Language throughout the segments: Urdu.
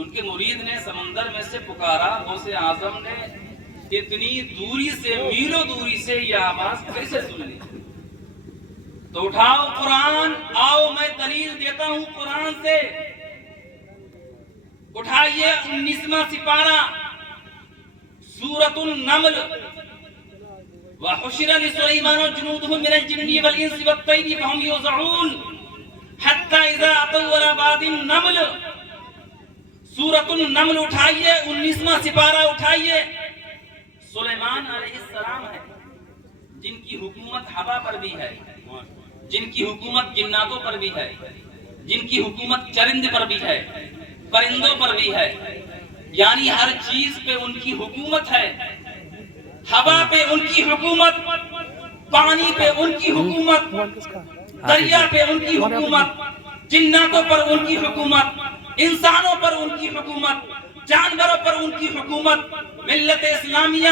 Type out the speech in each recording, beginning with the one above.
ان کے مرید نے سمندر میں سے پکارا، غوث اعظم نے اتنی دوری سے، میلوں دوری سے یہ آواز کیسے سن لی؟ تو اٹھاؤ قرآن، آؤ میں دلیل دیتا ہوں قرآن سے۔ اٹھائیے 19واں سپارہ سورۃ النمل، وحشر لسلیمان جنودہ من الجن والانس والطیر فهم یوزعون حتی اذا اتوا على واد النمل۔ سورۃ النمل اٹھائیے، 19واں سپارہ اٹھائیے۔ سلیمان علیہ السلام ہے جن کی حکومت ہوا پر بھی ہے، جن کی حکومت جناتوں پر بھی ہے، جن کی حکومت چرند پر بھی ہے، پرندوں پر بھی ہے، یعنی ہر چیز پہ ان کی حکومت ہے۔ ہوا پہ ان کی حکومت، پانی پہ ان کی حکومت، دریا پہ ان کی حکومت، جناتوں پر ان کی حکومت، انسانوں پر ان کی حکومت، جانوروں پر ان کی حکومت۔ ملت اسلامیہ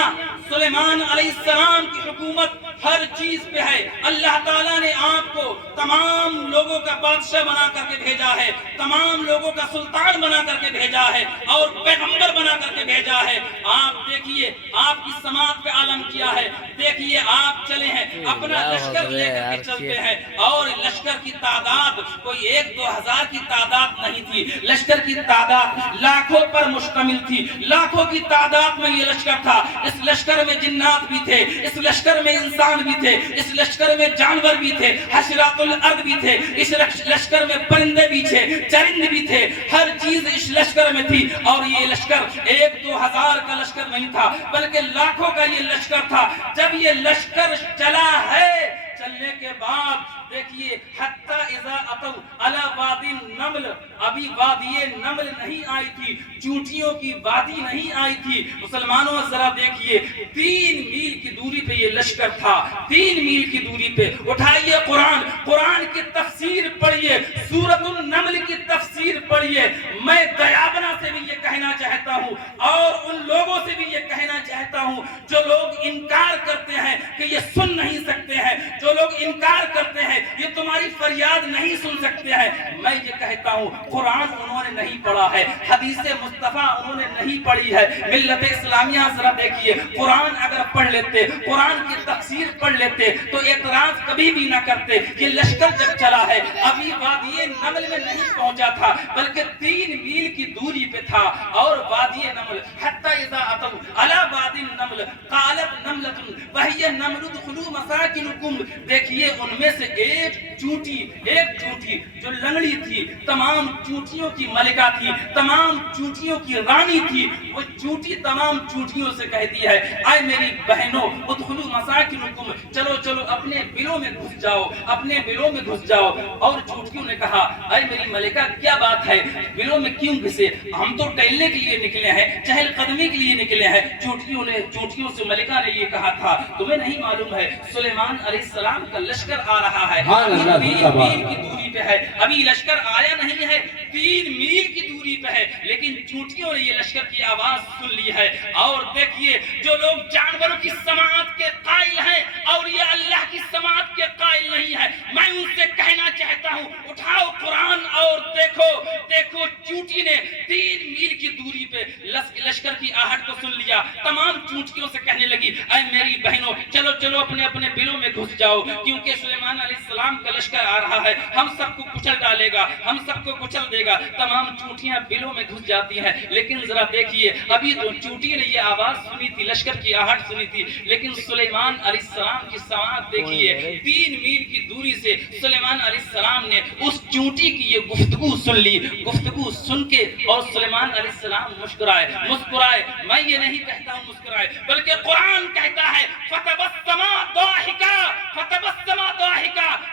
سلیمان علیہ السلام کی حکومت ہر چیز پہ ہے۔ اللہ تعالیٰ نے آپ کو تمام لوگوں کا بادشاہ بنا کر کے بھیجا ہے، تمام لوگوں کا سلطان بنا کر کے بھیجا ہے اور پیغمبر بنا کر کے بھیجا ہے۔ آپ دیکھیے، آپ کی سماعت پہ عالم کیا ہے، دیکھیے آپ چلے ہیں، اپنا لشکر لے کر کے چلتے ہیں، اور لشکر کی تعداد کوئی 1-2 ہزار کی تعداد نہیں تھی، لشکر کی تعداد لاکھوں پر مشتمل تھی، لاکھوں کی تعداد میں یہ لشکر تھا۔ اس لشکر میں جنات بھی تھے، اس لشکر میں انسان بھی تھے، اس لشکر میں جانور بھی تھے، حشرات الارض بھی تھے، اس لشکر میں پرندے بھی تھے، چرند بھی تھے، ہر چیز اس لشکر میں تھی۔ اور یہ لشکر 1-2 ہزار کا لشکر نہیں تھا، بلکہ لاکھوں کا یہ لشکر تھا۔ جب یہ لشکر چلا ہے، چلنے کے بعد دیکھیے حتی اذا اتوا علی وادی النمل، ابھی وادی نمل نہیں آئی تھی، چونٹیوں کی وادی نہیں آئی تھی۔ مسلمانوں ذرا دیکھیے، 3 میل کی دوری پہ یہ لشکر تھا، 3 میل کی دوری پہ۔ اٹھائیے قرآن، قرآن کی تفسیر پڑھیے، سورۃ النمل کی تفسیر پڑھیے۔ میں دیابنا سے بھی یہ کہنا چاہتا ہوں اور ان لوگوں سے بھی یہ کہنا چاہتا ہوں جو لوگ انکار کرتے ہیں کہ یہ سن نہیں سکتے ہیں، جو لوگ انکار کرتے ہیں یہ تمہاری فریاد نہیں سن سکتے ہیں، میں یہ کہتا ہوں قرآن انہوں نے نہیں پڑھا ہے، حدیث مصطفیٰ انہوں نے نہیں پڑھی ہے۔ ملت اسلامیہ ذرا دیکھیے، قرآن اگر پڑھ لیتے، قرآن کی تفسیر پڑھ لیتے تو اعتراض کبھی بھی نہ کرتے۔ یہ لشکر جب چلا ہے ابھی وادی نمل میں نہیں پہنچا تھا، بلکہ 3 میل کی دوری پہ تھا۔ اور وادی نمل حتی اذا اتوا علی وادی النمل قالت نملۃ وہی نمل ادخلوا مساکنکم، دیکھیے ان میں سے ایک چونٹی جو لنگڑی تھی، تمام چونٹیوں کی ملکہ تھی، تمام چونٹیوں کی رانی تھی، وہ چونٹی تمام چونٹیوں سے کہتی ہے اے میری بہنوں ادخلوا مساکنکم، چلو چلو اپنے بلوں میں گھس جاؤ، اپنے بلوں میں گھس جاؤ۔ اور چونٹیوں نے کہا اے میری ملکہ کیا بات ہے، بلوں میں کیوں گھسے، ہم تو ٹہلنے کے لیے نکلے ہیں، چہل قدمی کے لیے نکلے ہیں۔ چونٹیوں سے ملکہ نے یہ کہا تھا تمہیں نہیں معلوم ہے سلیمان علیہ السلام کا لشکر آ رہا ہے، ابھی 3 میل کی دوری پہ ہے، ابھی لشکر آیا نہیں ہے، 3 میل کی دوری پہ ہے، لیکن چونٹیوں نے یہ لشکر کی آواز سن لی ہے۔ اور دیکھیے جو لوگ جانوروں کی سماعت کے قائل ہیں اور یہ اللہ کی سماعت کے قائل نہیں ہے، میں ان سے کہنا چاہتا ہوں اٹھاؤ قرآن اور دیکھو چونٹی نے 3 میل کی دوری پہ لشکر کی آہٹ کو سن لیا، تمام چونٹیوں سے کہنے لگی اے میری بہنوں چلو چلو اپنے اپنے بلوں میں گھس جاؤ، کیونکہ سلیمان علیہ السلام کا لشکر آ رہا ہے، ہم سب کو کچل ڈالے گا، ہم سب کو کچل دے گا۔ تمام چونٹیاں بلوں میں گھس جاتی ہیں، لیکن ذرا دیکھیے ابھی تو چونٹی نے یہ آواز سنی تھی، لشکر کی آہٹ سنی تھی، لیکن سلیمان علیہ السلام کی سماعت دیکھیے 3 میل کی دوری سے سلیمان علیہ السلام نے اس چونٹی کی یہ گفتگو سن لی۔ گفتگو سن کے اور سلیمان علیہ السلام مسکرائے۔ میں یہ نہیں کہتا ہوں مسکرائے، بلکہ قرآن کہتا ہے فتبسم ضاحکا،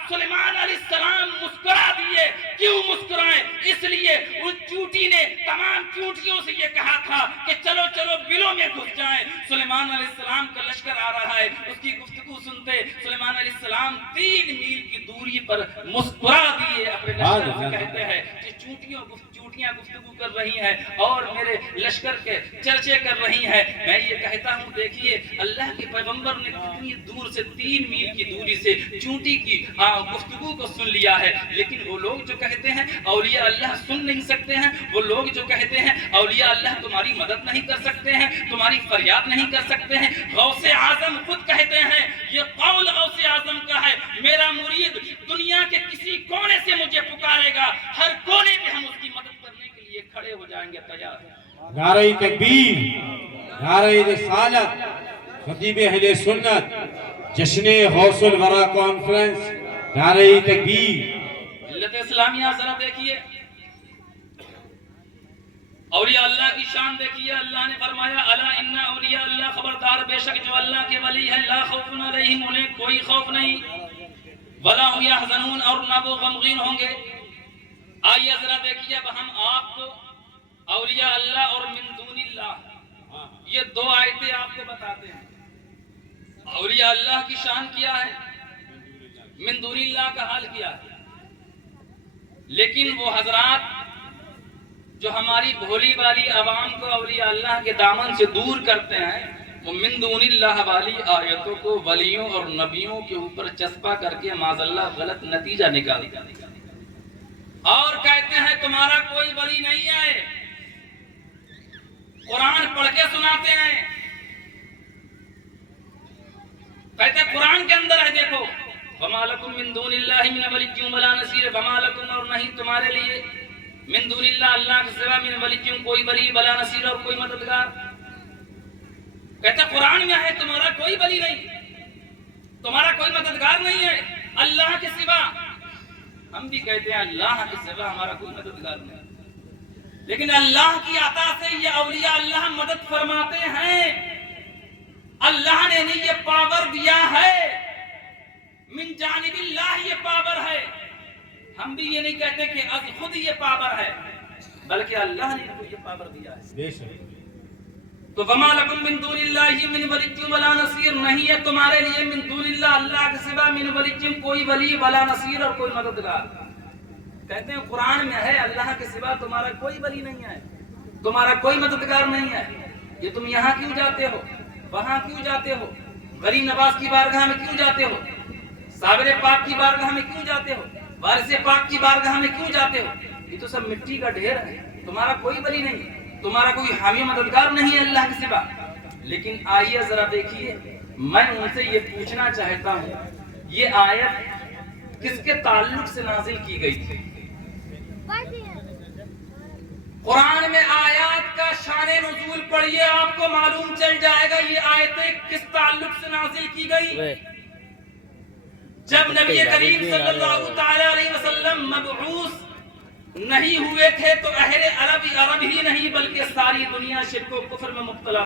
سلیمان علیہ السلام مسکرا دیے۔ کیوں مسکرائے؟ اس لیے اس چونٹی نے تمام چونٹیوں سے یہ کہا تھا کہ چلو چلو بلوں میں گھس جائیں۔ سلیمان علیہ السلام کا لشکر آ رہا ہے، اس کی گفتگو سنتے سلیمان علیہ السلام 3 میل کی دوری پر مسکرا دیے، اپنے لشکر سے کہتے ہیں کہ چونٹیاں گفتگو کر رہی ہیں اور میرے لشکر کے چرچے کر رہی ہیں۔ میں یہ کہتا ہوں دیکھیے اللہ کے پیغمبر نے کتنی دور سے 3 میل کی دوری سے چونٹی کی گفتگو کو سن لیا ہے، لیکن وہ لوگ جو کہتے ہیں اولیاء اللہ سن نہیں سکتے ہیں، وہ لوگ جو کہتے ہیں اولیاء اللہ تمہاری مدد نہیں کر سکتے ہیں، تمہاری فریاد نہیں کر سکتے ہیں، غوث اعظم خود کہتے ہیں، یہ قول غوث اعظم کا ہے، میرا مرید دنیا کے کسی کونے سے مجھے پکارے گا، ہر کونے میں ہم اس کی مدد کرنے کے لیے کھڑے ہو جائیں گے، تیار ہیں۔ نعرہ تکبیر، نعرہ رسالت، خطیب اہل سنت، جشن غوث الورا کانفرنس، نعرہ تکبیر۔ ملت اسلامیہ ذرا دیکھیے، اولیاء اللہ کی شان دیکھیے، اللہ نے فرمایا الا ان اولیاء اللہ، خبردار بے شک جو اللہ کے ولی ہیں، لا خوف علیہم، انہیں کوئی خوف نہیں، ولا هم يحزنون، اور نہ وہ غمگین ہوں گے۔ آئیے ذرا دیکھیے، اب ہم آپ کو اولیاء اللہ اور من دون اللہ یہ دو آیتیں آپ کو بتاتے ہیں۔ اولیاء اللہ کی شان کیا ہے، من دون اللہ کا حال کیا ہے، لیکن وہ حضرات جو ہماری بھولی والی عوام کو اولیاء اللہ کے دامن سے دور کرتے ہیں، وہ من دون اللہ والی آیتوں کو ولیوں اور نبیوں کے اوپر چسپا کر کے معاذ اللہ غلط نتیجہ نکالتے ہیں اور کہتے ہیں تمہارا کوئی ولی نہیں ہے، قرآن پڑھ کے سناتے ہیں، کہتے ہیں قرآن کے اندر ہے، دیکھو وما لکم من دون اللہ من ولی ولا نصیر، وما لکم، اور نہیں تمہارے لیے، من دون اللہ اللہ کے سوا، من ولی کوئی ولی، ولا نصیر، اور کوئی مددگار۔ کہتے ہیں قرآن میں ہے تمہارا کوئی ولی نہیں، تمہارا کوئی مددگار نہیں ہے اللہ کے سوا۔ ہم بھی کہتے ہیں اللہ کے سوا ہمارا کوئی مددگار نہیں، لیکن اللہ کی عطا سے یہ اولیاء اللہ مدد فرماتے ہیں، اللہ نے انہیں یہ پاور دیا ہے، من جانب اللہ یہ پاور ہے۔ ہم بھی یہ نہیں کہتے کہ از خود یہ پاور ہے، بلکہ اللہ نے ان کو یہ پاور دیا ہے۔ تو وما لکم من دون اللہ من ولی ولا نصیر، نہیں ہے تمہارے لیے من دون اللہ اللہ کے سوا من ولی کوئی ولی، ولا نصیر، اور کوئی مددگار۔ کہتے ہیں قرآن میں ہے اللہ کے سوا تمہارا کوئی ولی نہیں ہے، تمہارا کوئی مددگار نہیں ہے، یہ تم یہاں کیوں جاتے ہو، وہاں کیوں جاتے ہو، غریب نواز کی بارگاہ میں کیوں جاتے ہو، صابر پاک کی بارگاہ میں کیوں جاتے ہو، وارث پاک کی بارگاہ میں کیوں جاتے ہو؟ یہ تو سب مٹی کا ڈھیر ہے، تمہارا کوئی ولی نہیں، تمہارا کوئی حامی مددگار نہیں ہے اللہ کے سوا۔ لیکن آئیے ذرا دیکھیے، میں ان سے یہ پوچھنا چاہتا ہوں، یہ آیت کس کے تعلق سے نازل کی گئی تھی؟ قرآن میں آیات کا شان نزول پڑھیے، آپ کو معلوم چل جائے گا یہ آیتیں کس تعلق سے نازل کی گئی۔ جب نبی کریم صلی اللہ تعالی علیہ وسلم مبعوث نہیں ہوئے تھے تو اہل عرب ہی نہیں بلکہ ساری دنیا شرک و کفر میں مبتلا